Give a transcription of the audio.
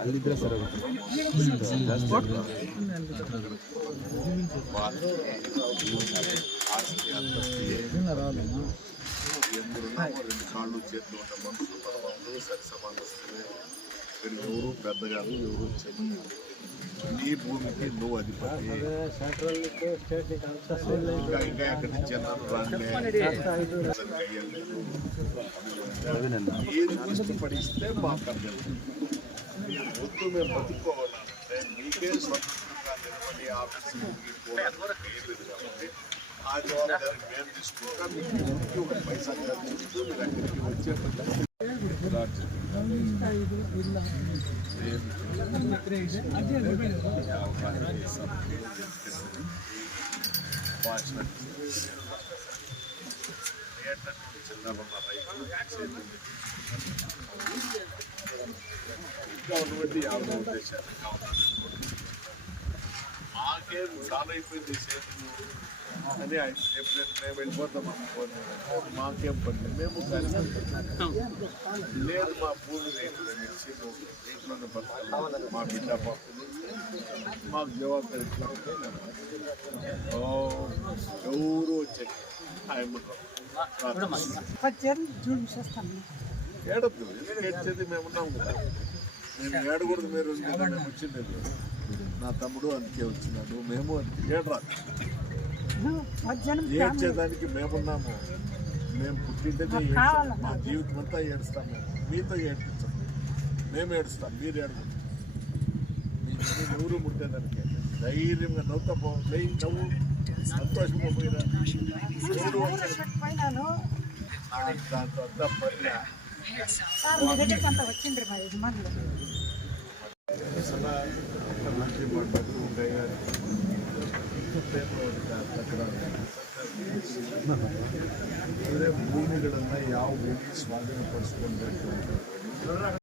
ಅಲ್ಲಿದ್ರೆ sir రెండు కాళ్ళు చేతులు ఉన్న మనుషులు మనవాళ్ళు సరి సమానస్తులే. మీరు ఎవరు పెద్దగారు ఎవరు చిన్న. నీ భూమికి నువ్వు అధిపతి. ఇంకా ఎక్కడి నుంచి అన్నాను రాండి ఏది కష్టపడిస్తే మాకు అర్థం. మీరు వద్దు మేము బతుక్కోవాలంటే మీకే స్వతంత్రంగా నిలబడి ఆఫీసు పోలేదు కాబట్టి ఆ జవాబారి మేము తీసుకుంటాం. మీకు ఒక పైసా ఖర్చు మీరు అక్కడికి వచ్చేటప్పుడు గవర్నమెంట్ యాభై ఉద్దేశాలు మాకేం చాలా అయిపోయింది చేతులు అని ఎప్పుడైతే మేము వెళ్ళిపోతాం అనుకోండి. మాకేం పని మేము లేదు. మా భూమి రేటు మేము ఇచ్చి ఇంట్లోనే బతకాలి. మా బిడ్డ పాపలు మాకు జవాబారి ఎవరు వచ్చే ఏడద్దు. ఎందుకు ఏడ్చేది? మేము ఉన్నాం కదా. నేను ఏడకూడదు. మీరు మేము వచ్చింది నా తమ్ముడు అందుకే వచ్చినాడు. మేము ఏడరా ఏడ్చేదానికి మేమున్నాము. మేము పుట్టింటే మా జీవితం అంతా ఏడుస్తాము. మీతో ఏడ్పించాం. మేము ఏడుస్తాం. మీరు ఏడుకుంటాం. మీకు ఎవరు ముట్టేదానికి ధైర్యంగా నవ్వుతా పోయి నవ్వు సంతోషంగా పోయినా దాంతో అంతా పర్లే. ಮಂತ್ರಿ ಮಾಡಬೇಕು ಕೈಗಾರಿಕೆ ಭೂಮಿಗಳನ್ನು ಯಾವ ಭೂಮಿ ಸ್ವಾಧೀನಪಡಿಸ್ಕೊಳ್ಬೇಕು.